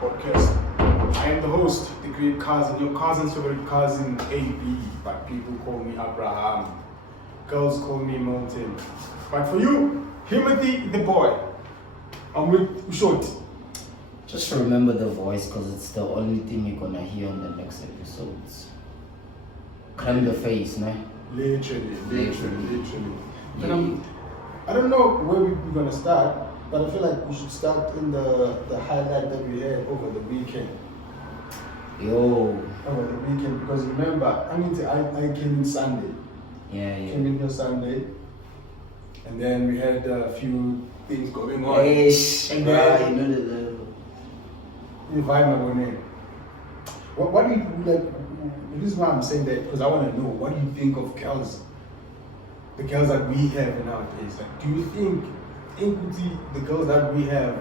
podcast. I am the host, the great cousin, your cousin's favorite cousin, AB, but people call me Abraham. Girls call me Mountain. But for you, Timothy the boy. I'm with Short. Just remember the voice because it's the only thing you're gonna hear on the next episodes. Climb the face, no? Literally. Yeah. And I don't know where we're gonna start, but I feel like we should start in the highlight that we had over the weekend. Yo. Over the weekend, because remember, I came in Sunday. Yeah. Came in here Sunday, and then we had a few things going on. Eish, And you then know the level. you find my name. What do you like? This is why I'm saying that, because I want to know, what do you think of girls? The girls that we have nowadays. Like, do you think the girls that we have,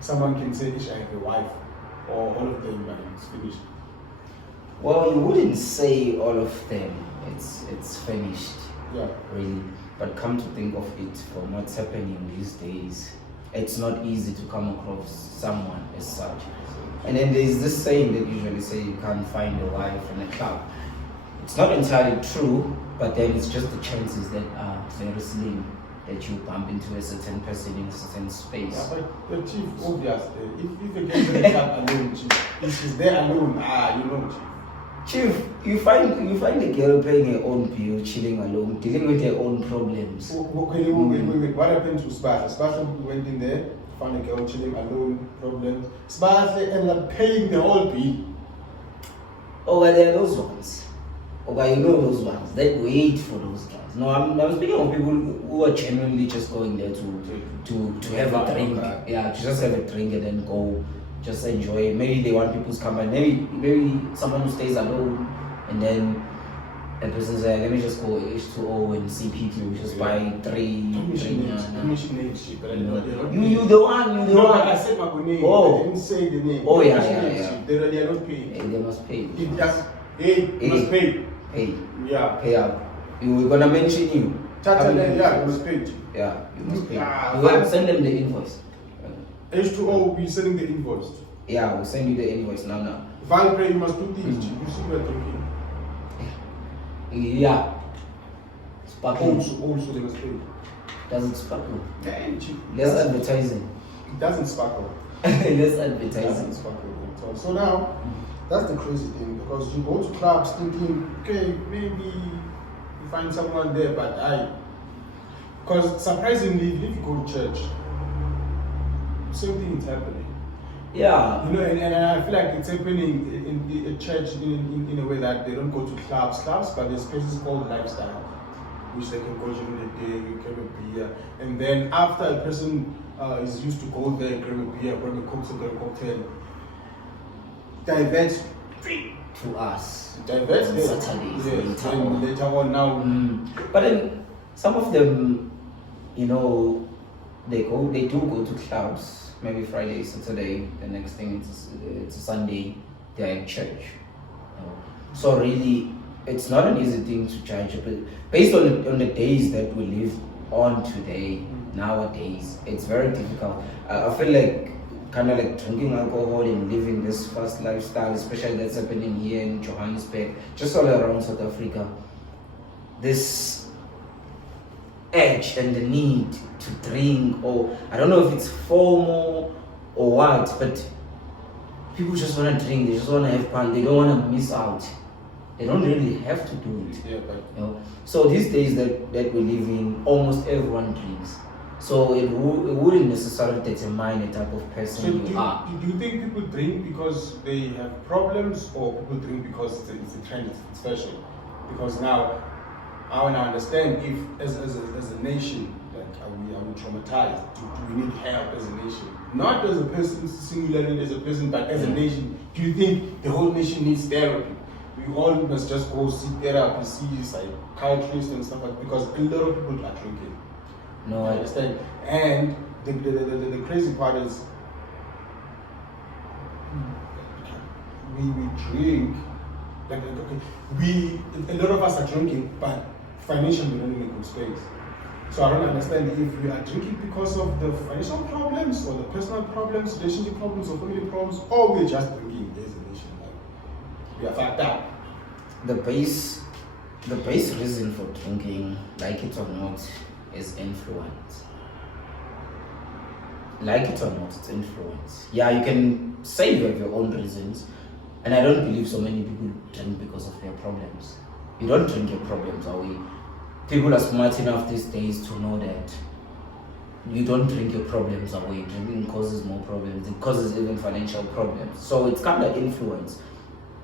someone can say, I have a wife, or all of them, like, it's finished? Well, you wouldn't say all of them. It's finished. Yeah. Really. But come to think of it, from what's happening these days, it's not easy to come across someone as such. And then there's this saying that usually say you can't find a wife in a club. It's not entirely true, but then it's just the chances that are very slim that you bump into a certain person in a certain space. Yeah, but Chief, obviously, if a girl is in the club alone, Chief, if she's there alone, you know, Chief. Chief, you find a girl paying her own bill, chilling alone, dealing with her own problems. Wait. What happened to Sparta? Sparta went in there, found a girl chilling alone, problems. Sparta ended up paying the whole bill. Oh, well, there are those ones. Okay, you know those ones. They wait for those guys. No, I'm speaking of people who are genuinely just going there to have a drink. Okay. Yeah, to just have a drink and then go, just enjoy. Maybe they want people's company. Maybe someone who stays alone and then a person's like, let me just go H2O and see people. Just buy three. You the one. No, I said my name. Oh. I didn't say the name. Oh, yeah. They are not paying. Hey, they must pay. You must pay. Pay. Yeah. Pay up. We're gonna mention you. You must pay. Yeah, you must pay. Ah, You have to send them the invoice. H2O, we're sending the invoice. Yeah, we'll send you the invoice now. If I pay, you must do things. You see what I'm talking. Yeah. Sparkle. Also, they must pay. Does it sparkle? Yeah, Less advertising. It doesn't sparkle. Less It doesn't advertising. sparkle at all. So now, that's the crazy thing, because you go to clubs thinking, okay, maybe you find someone there, but because surprisingly, if you go to church, same thing is happening. Yeah. You know, and I feel like it's happening in a church in a way that they don't go to clubs, but there's places called lifestyle, which they can go during the day, grab a beer, and then after a person is used to go there, grab a beer, grab a cocktail, divert To us. divert On there. Saturdays, Yes, later then on. later on now. But then some of them, you know, they do go to clubs. Maybe Friday, Saturday. The next thing it's a Sunday. They're at church. You know. So really, it's not an easy thing to judge. But based on the days that we live on today, nowadays, it's very difficult. I feel like kind of like drinking alcohol and living this fast lifestyle, especially that's happening here in Johannesburg, just all around South Africa. This edge and the need to drink, or I don't know if it's formal or what, but people just want to drink, they just want to have fun, they don't want to miss out. They don't really have to do it. Yeah, but You know? So these days that we live in, almost everyone drinks. So it wouldn't necessarily determine the type of so person you are. do you think people drink because they have problems, or people drink because it's a trend, it's fashion? Because now I want to understand if as a nation, like are we traumatized? Do we need help as a nation? Not as a person singularly as a person, but as a nation. Do you think the whole nation needs therapy? We all must just go seek therapy, see psychiatrists and stuff like that, because a lot of people are drinking. No, I understand. And the crazy part is we drink, a lot of us are drinking, but financially we're not in a good space. So I don't understand if we are drinking because of the financial problems or the personal problems, relationship problems or family problems, or we're just drinking as a nation. Like, we are fucked up. The base reason for drinking, like it or not, is influence. Like it or not, it's influence. Yeah, you can say you have your own reasons, and I don't believe so many people drink because of their problems. You don't drink your problems away. People are smart enough these days to know that you don't drink your problems away. Drinking causes more problems. It causes even financial problems. So it's kind of influence.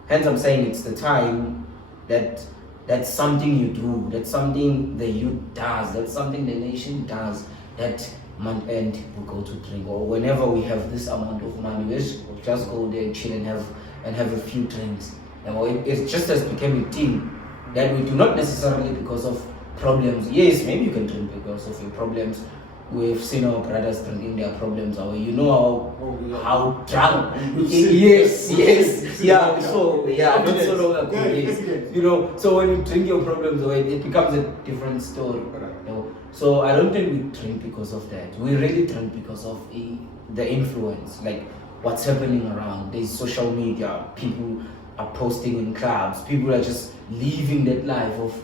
Hence, I'm saying it's the time that that's something you do. That's something the youth does. That's something the nation does. That month end we go to drink, or whenever we have this amount of money, we just go there, chill, and have a few drinks. And it just has become a thing that we do not necessarily because of problems. Yes, maybe you can drink because of your problems. We've seen our brothers drinking their problems away. You know how drunk. Yes. Yeah. So yeah, not so long ago. Yes. You know. So when you drink your problems away, it becomes a different story. You know? So I don't think we drink because of that. We really drink because of the influence, like what's happening around. There's social media. People are posting in clubs. People are just living that life of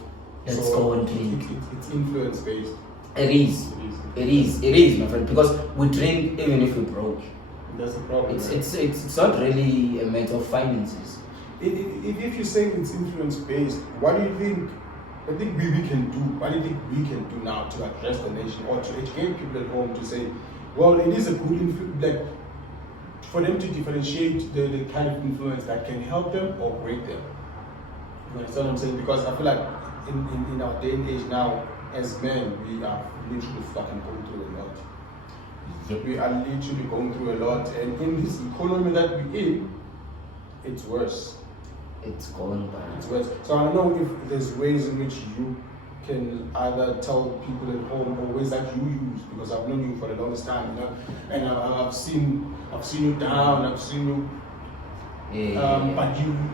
let's go and drink. It's influence based. It is, my friend, because we drink even if we're broke. That's the problem. It's not really a matter of finances. If you're saying it's influence based, what do you think? I think we can do. What do you think we can do now to address the nation or to educate people at home to say, well, it is a good influence, like for them to differentiate the kind of influence that can help them or break them. You understand what I'm saying? Because I feel like in our day and age now, as men, we are literally fucking going through a lot. Yep. We are literally going through a lot, and in this economy that we're in, it's worse. It's going bad. It's worse. So I don't know if there's ways in which you can either tell people at home or ways that you use, because I've known you for the longest time, you know, and I've seen you down, I've seen you. But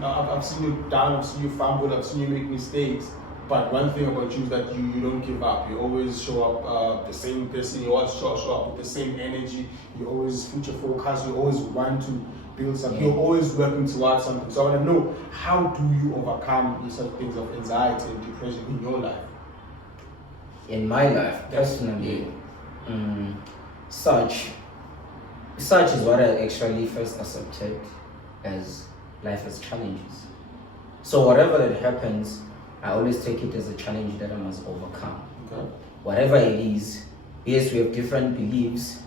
I've seen you down, I've seen you fumble, I've seen you make mistakes. But one thing about you is that you don't give up. You always show up the same person. You always show up with the same energy. You always future focused. You always want to build something. You're always working towards something. So I want to know, how do you overcome these sort of things of anxiety and depression in your life? In my life, personally, such is what I actually first accepted as life as challenges. So whatever that happens, I always take it as a challenge that I must overcome. Okay. Whatever it is, yes, we have different beliefs.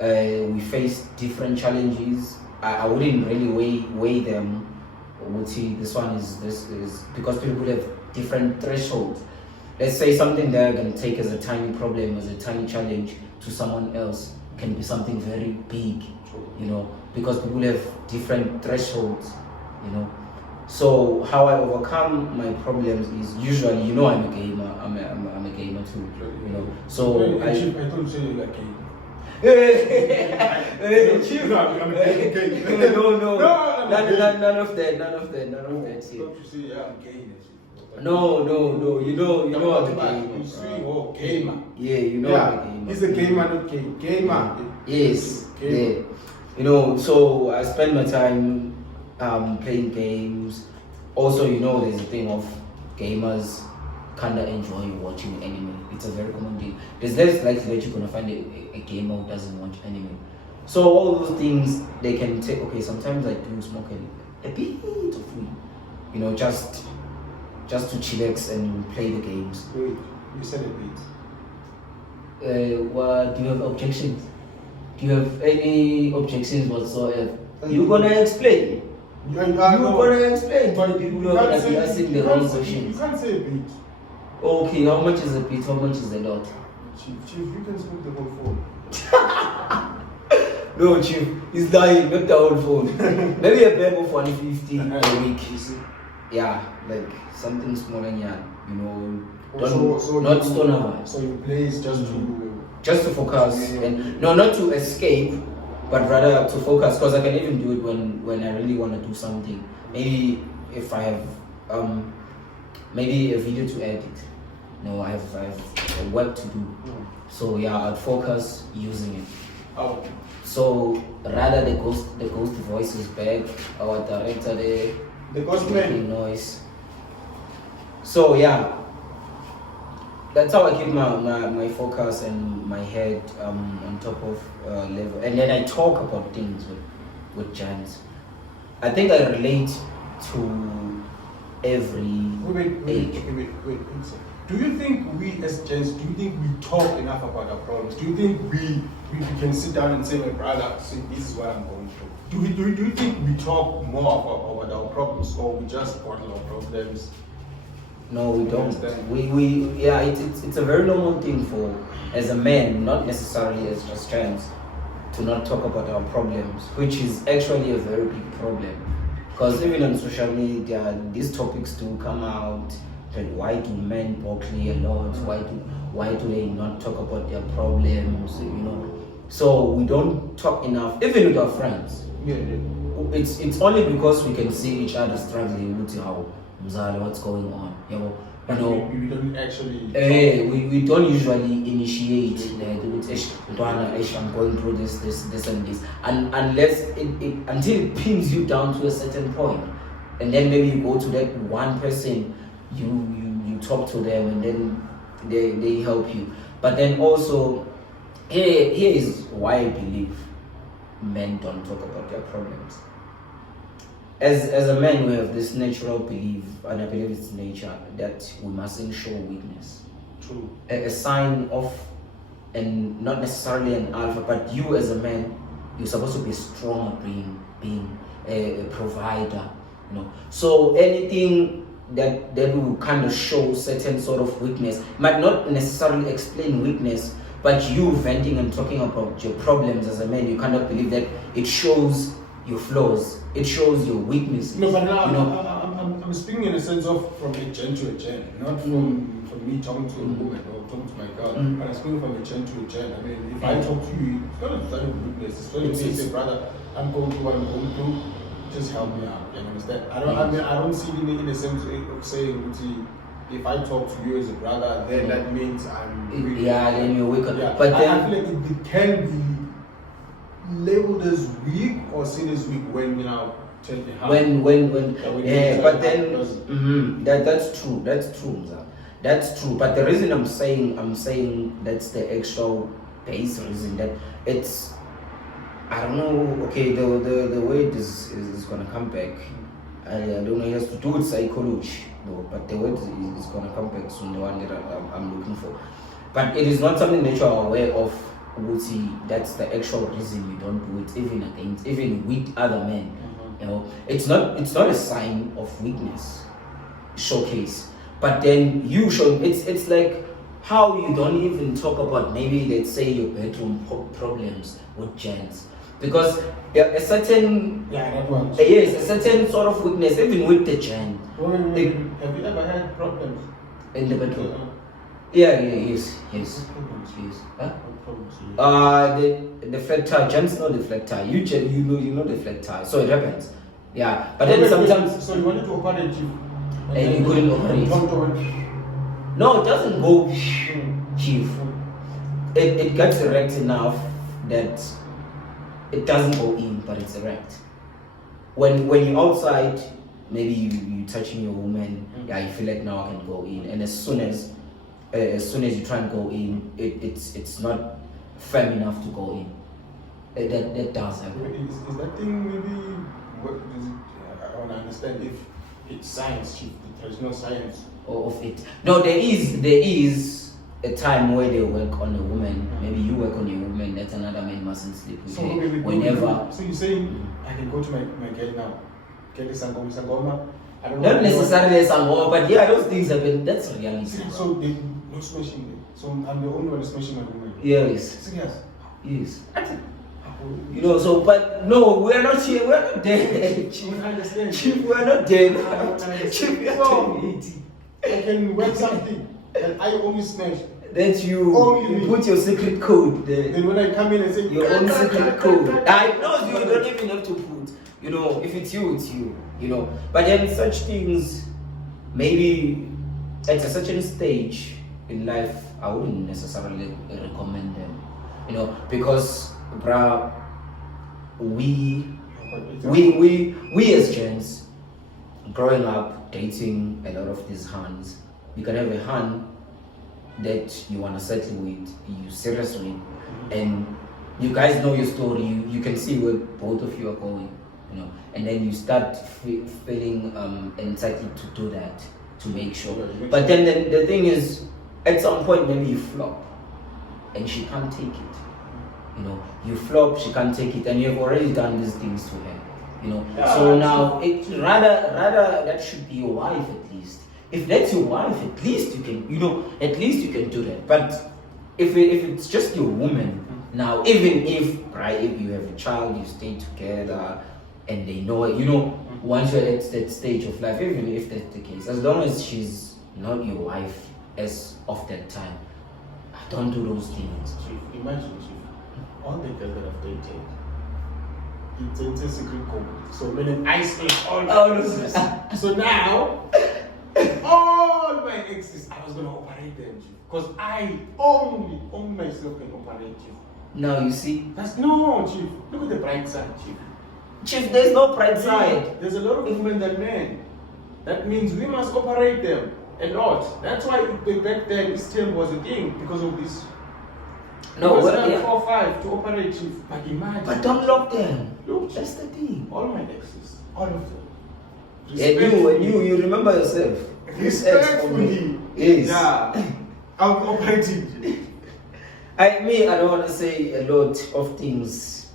We face different challenges. I wouldn't really weigh them. I would say this is because people have different thresholds. Let's say something that I can take as a tiny problem, as a tiny challenge, to someone else can be something very big, you know, because people have different thresholds, you know. So how I overcome my problems is usually, you know, I'm a gamer. I'm a gamer too, you know. So I thought you said you like gamer. No, none of that. Don't you say I'm gay? No. You know I'm a gamer. You say gamer. Yeah, you know I'm a gamer. He's a gamer, not gay. Gamer. Yes. Yeah. You know, so I spend my time playing games. Also, you know, there's a thing of gamers kind of enjoy watching anime. It's a very common thing. There's less likely that you're gonna find a gamer who doesn't watch anime. So all those things they can take. Okay, sometimes I do smoke a bit of weed, you know, just to chillax and play the games. Wait, you said a bit. What do you have objections? Do you have any objections whatsoever? You're gonna explain. You're gonna explain to the people who are gonna be asking the wrong questions. You can't say a bit. Okay, how much is a bit? How much is a lot? Chief, you can smoke the whole phone. No, Chief, he's lying, not the whole phone. Maybe a bag of 150 a week. You see? Yeah, like something small and you know, So not stoner vibes. So you play is just to focus and no, not to escape, but rather to focus. Because I can even do it when I really want to do something. Maybe if I have maybe a video to edit, No, I have work to do. So yeah, I'll focus using it. Oh, So rather the ghost voice is back. Our director there, the ghost making man. noise. So yeah, that's how I keep my focus and my head on top of level, and then I talk about things with giants. I think I relate to every age. Wait. Do you think we as gents, do you think we talk enough about our problems? Do you think we can sit down and say, my brother, see, this is what I'm going through? Do you think we talk more about our problems, or we just bottle our problems? No, we don't. Understand? We yeah, it's a very normal thing for as a man, not necessarily as just trans, to not talk about our problems, which is actually a very big problem. Because even on social media, these topics do come out. Like, why do men broccoli a lot? Why do they not talk about their problems? You know, so we don't talk enough, even with our friends. Yeah. It's only because we can see each other struggling with how what's going on. You know, we don't actually. We don't usually initiate I'm going through this and this, and unless until it pins you down to a certain point, and then maybe you go to that one person, you talk to them, and then they help you. But then also, here is why I believe men don't talk about their problems. As a man, we have this natural belief, and I believe it's nature, that we mustn't show weakness. True. A sign of, and not necessarily an alpha, but you as a man, you're supposed to be strong at being a provider. You know, so anything that will kind of show certain sort of weakness might not necessarily explain weakness, but you venting and talking about your problems as a man, you kind of believe that it shows your flaws, it shows your weaknesses. No, but now, you know, I'm speaking in a sense of from a gen to a gen, not from me talking to a woman or talking to my girl, but I'm speaking from a gen to a gen. I mean, if I talk to you, it's not a sign of weakness. It's when you say, brother, I'm going through what I'm going through, just help me out. You understand? I don't see it in the sense of saying, if I talk to you as a brother, then that means I'm weak. Yeah, then you're weak. Yeah. But then I feel like it can be labeled as weak or seen as weak when tell me how. But then that's true. That's true. But the reason I'm saying that's the actual base reason, that it's, I don't know. Okay, the way this is gonna come back, I don't know. It has to do with psychology, though. But the way is gonna come back soon. The one that I'm looking for. But it is not something that you are aware of. That's the actual reason you don't do it, even with other men. You know, it's not a sign of weakness, showcase. But then you show it's like how you don't even talk about, maybe let's say, your bedroom problems with gents, because a certain a certain sort of weakness, even with the gent. Have you ever had problems in the bedroom? Yes. Huh? The flat tire. Gents know the flat tire. You know the flat tire. So it happens. Yeah, but then sometimes. So you wanted to operate you, and you couldn't operate. No, it doesn't go, chief. It gets erect enough that it doesn't go in, but it's erect. When you're outside, maybe you touching your woman, you feel like now I can go in, and as soon as you try and go in, it's not firm enough to go in. That does happen. Is that thing maybe? What is it? I want to understand if it's science. There's no science of it. No, there is a time where they work on a woman. Maybe you work on a woman that another man mustn't sleep with. So whenever. So you're saying I can go to my girl now, get the sangoma. I don't know. Not necessarily sangoma, but yeah, those things happen. That's reality. So they no smashing me. So I'm the only one smashing my woman. Yes. Serious? Yes. You know, so, but no, we're not here, we're not there. Chief, I understand. Chief, we're not there. Chief, we are 2080. I can work something that I only smash. That you put your secret code there. Then when I come in and say your own secret code, I know you don't even have to put. You know, if it's you, it's you. You know, but then such things, maybe at a certain stage, in life, I wouldn't necessarily recommend them, because bruh, we as gents growing up dating a lot of these hands, you can have a hand that you want to settle with, you serious with, and you guys know your story, you can see where both of you are going, and then you start feeling entitled to do that, to make sure. But then the thing is, at some point maybe you flop and she can't take it. You flop, she can't take it, and you've already done these things to her. So now it rather that should be your wife at least. If that's your wife, at least you can, at least you can do that. But if it's just your woman, now even if you have a child, you stay together, and they know it, once you're at that stage of life, even if that's the case, as long as she's not your wife as of that time, don't do those things. Chief, imagine, Chief, all the girls that I've dated, it's a secret code. So when I say all my exes, so now all my exes, I was gonna operate them, Chief, because I only myself can operate, Chief. Now you see, no, Chief. Look at the bright side, Chief. Chief, there's no bright side. There's a lot of women than men. That means we must operate them a lot. That's why back then STEM was a thing, because of this. No, it was 4 or 5 to operate, Chief. But imagine. But don't lock them. Look, that's the thing. All my exes, all of them. And you remember yourself. Respectfully. Yes. Yeah. I'm operating. I don't want to say a lot of things.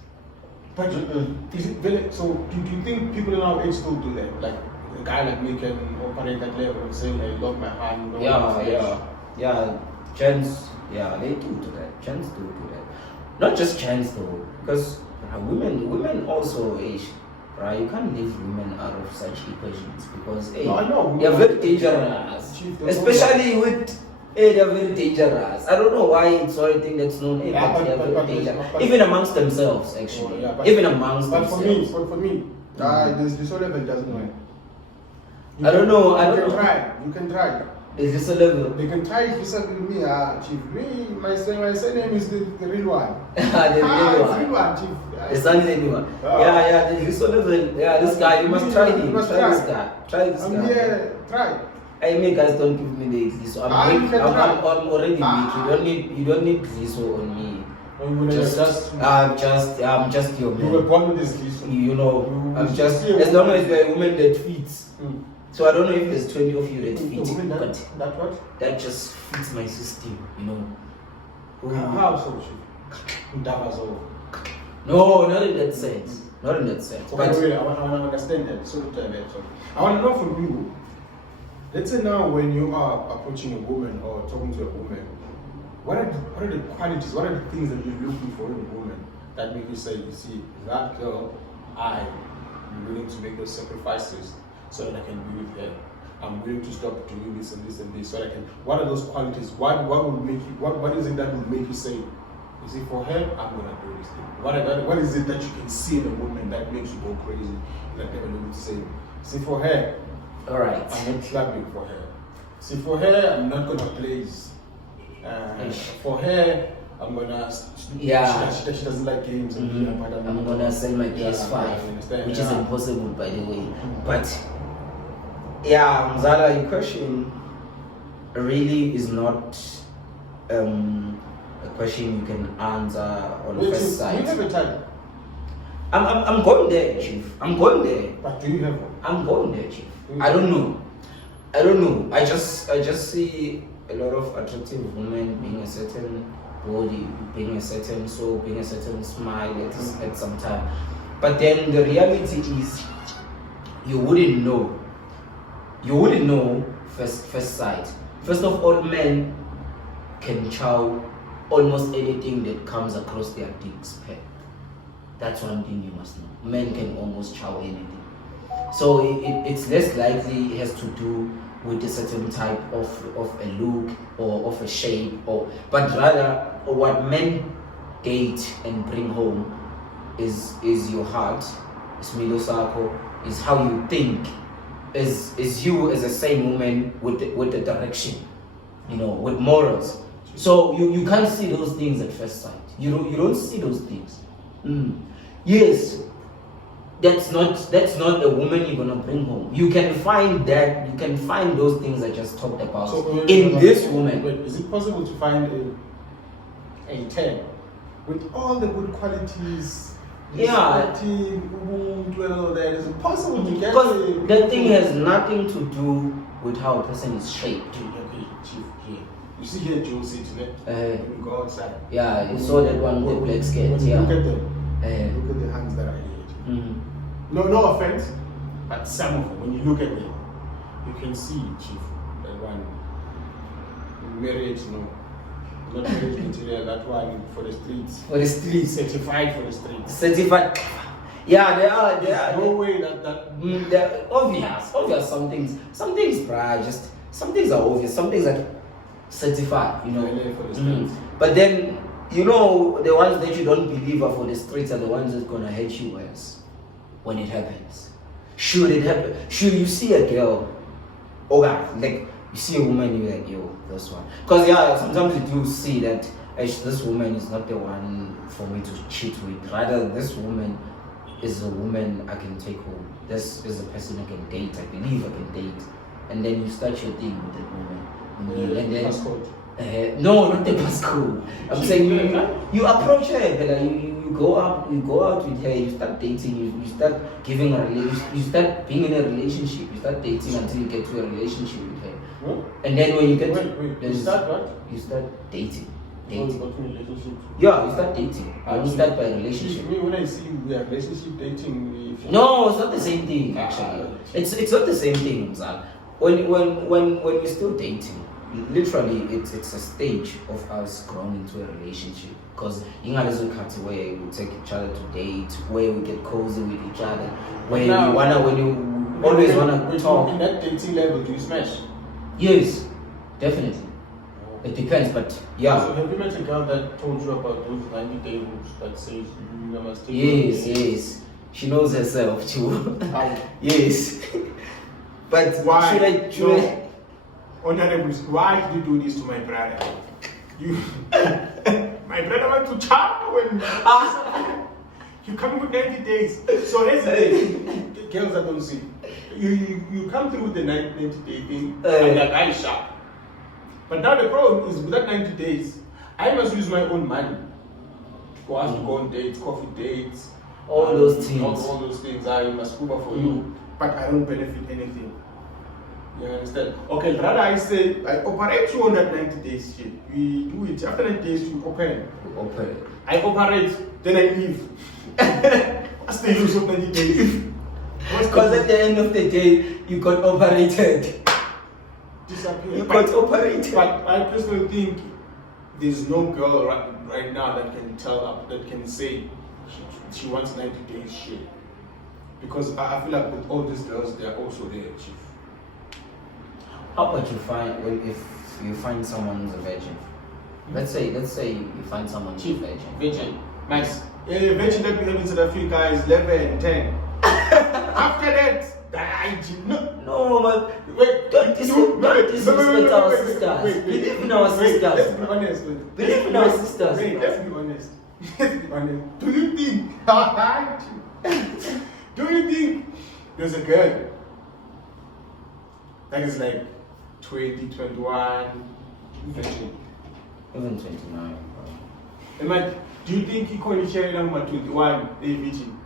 But so do you think people in our age still do that? Like a guy like me can operate that level and say, I love my hand. Yeah. Gents, they do that. Gents do that. Not just gents though, because women also age. Right? You can't leave women out of such equations because I know they're very dangerous. Chief, especially with they're very dangerous. I don't know why it's all a thing that's known. But they're very dangerous. Even amongst themselves, actually. Even amongst themselves. But for me, this whole level doesn't work. I don't know. You can try. Is this a level? They can try if you say with me, Chief. My surname is the real one. The real one, Chief. The son is the real one. There's this level. Yeah, this guy, you must try him. Try this guy. Try this guy. Yeah, try. I mean, guys, don't give me the Gliso. I'm already weak. You don't need Gliso on me. I'm just your man. You were born with this Gliso. I'm just, as long as you're a woman that fits. So I don't know if there's 20 of you that fit, but that what? That just fits my system, How so? No, not in that sense. Not in that sense. Okay, but I want to understand that. So I want to know from you. Let's say now when you are approaching a woman or talking to a woman, what are the qualities, what are the things that you're looking for in a woman that make you say, you see, that girl, I'm willing to make those sacrifices so that I can be with her. I'm willing to stop doing this and this and this so that I can. What are those qualities? What will make you? What is it that will make you say, you see, for her, I'm gonna do this thing. What is it that you can see in a woman that makes you go crazy? Like never know what to say. See, for her, all right, I'm not clapping for her. See, for her, I'm not gonna place. For her, I'm gonna. She doesn't like games. But I'm gonna sell my PS5, which is impossible, by the way. But Mzala, your question really is not a question you can answer on first sight. Do you have a time? I'm going there, Chief. I'm going there. But do you have one? I'm going there, Chief. I don't know. I just see a lot of attractive women being a certain body, being a certain soul, being a certain smile at some time. But then the reality is, you wouldn't know. You wouldn't know first sight. First of all, men can chow almost anything that comes across their dick's head. That's one thing you must know. Men can almost chow anything. So it's less likely it has to do with a certain type of a look or of a shape, but rather what men date and bring home is your heart, is Milo Sako, is how you think, is you as a same woman with the direction. with morals. So you can't see those things at first sight. You don't see those things. Yes, that's not a woman you're gonna bring home. You can find those things I just talked about in this woman. But is it possible to find a 10 with all the good qualities? Yeah. Well, that is it possible to get? Because that thing has nothing to do with how a person is shaped. Okay, Chief, here. You see here Joe sitting there. When you go outside. Yeah, you saw that one with the black skirt. When you Yeah. look at them, look at the hands that are here. No offense, but some of them, when you look at them, you can see, Chief, that one marriage, not marriage material, that one for the streets. For the streets. Certified for the streets. Certified. Yeah, they are. There's no way that they're obvious. Some things, bruh, just some things are obvious. Some things are certified, for the streets. But then, the ones that you don't believe are for the streets are the ones that's gonna hurt you worse when it happens. Should it happen? Should you see a girl, like you see a woman, you're like, yo, this one. Because sometimes you do see that this woman is not the one for me to cheat with. Rather, this woman is a woman I can take home. This is a person I can date. I believe I can date. And then you start your thing with that woman. And then Passport. no, not the passcode. I'm saying you approach her, but you go out with her. You start dating. You start giving a relationship. You start being in a relationship. You start dating until you get to a relationship with her. What? And then when you get you start what? You start dating. Relationship. Yeah, you start dating. I don't start by a relationship. Me, when I see we are relationship dating, No, it's not the same thing. Actually, it's not the same thing, Mzal. When you're still dating, literally it's a stage of us growing into a relationship. Because in a little cut where we take each other to date, where we get cozy with each other, where you always wanna talk. In that dating level, do you smash? Yes, definitely. It depends, but yeah. So have you met a girl that told you about those 90-day rules that says you must take? Yes. She knows herself too. Yes. But why? Should I? Honorables, why did you do this to my brother? My brother went to China when you come with 90 days. So here's the thing. Girls that don't see. You come through with the 90-day thing and that guy is sharp. But now the problem is with that 90 days, I must use my own money. Go out to go on dates, coffee dates. All those things. All those things I must Uber for you. But I don't benefit anything. You understand? Okay, rather I say I operate you on that 90 days shit. We do it. After 90 days you open. I operate, then I leave. What's the use of 90 days? Because at the end of the day, you got operated. Disappear. You got operated. But I personally think there's no girl right now that can say she wants 90 days shit. Because I feel like with all these girls, they're also there, Chief. How about if you find someone who's a virgin? Let's say you find someone who's a virgin. Virgin. Nice. Yeah, virgin that we have in South Africa is 11, 10. After that, no, but wait, don't disrespect our sisters. Believe in our sisters. Let's be honest. Believe in our sisters. Wait, let's be honest. Do you think there's a girl that is like 20, 21, virgin? Even 29, bro. Do you think he can share number 21, a virgin?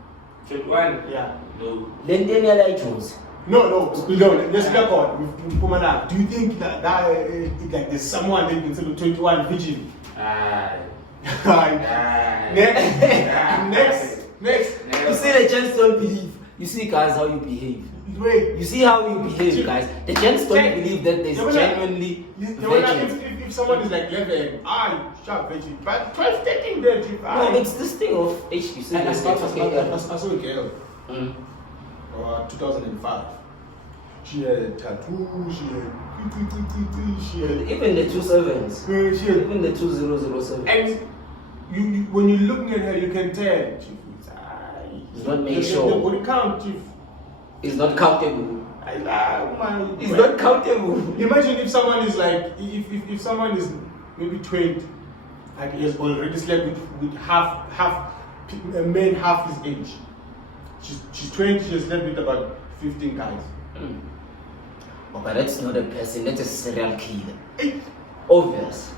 21? Yeah. No. Then you're like Jones. No. Let's back on. Do you think that like there's someone that can say 21 virgin? Next. You see the gents don't believe. You see guys how you behave. Wait. You see how you behave, guys. The gents don't believe that there's genuinely virgins. If someone is like 11, sharp virgin. But 12, 13 virgin. No, it's this thing of age. You see, I saw a girl. 2005. She had a tattoo. She had even the 27s. Even the 2007. And when you're looking at her, you can tell. It's not make sure. The body count, Chief. It's not countable. It's not countable. Imagine if someone is like, if someone is maybe 20, and he has already slept with half men half his age. She's 20, she has slept with about 15 guys. Oh, but that's not a person, that's a serial killer. Obvious.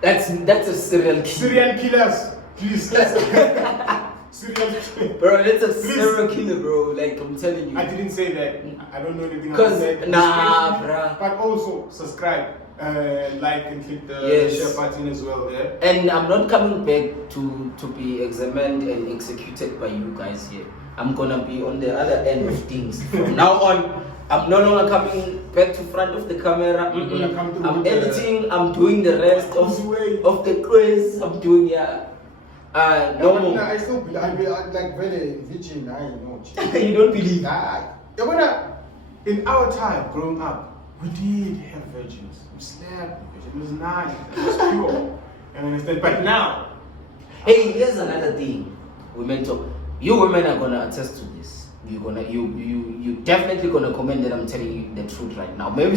That's a serial killer. Serial killers, please. Serial killer. Bro, that's a serial killer, bro. Like, I'm telling you. I didn't say that. I don't know anything Because, about that. nah, bruh. But also, subscribe, like, and click the share button as well there. And I'm not coming back to be examined and executed by you guys here. I'm gonna be on the other end of things. From now on, I'm no longer coming back to front of the camera. I'm editing, I'm doing the rest of the quiz. I'm doing, no more. I still believe, I like very virgin, I know. You don't believe? In our time, growing up, we did have virgins. We slept with virgins. It was nice. It was pure. You understand? But now, hey, here's another thing. Women talk. You women are gonna attest to this. You definitely gonna comment that I'm telling you the truth right now. Maybe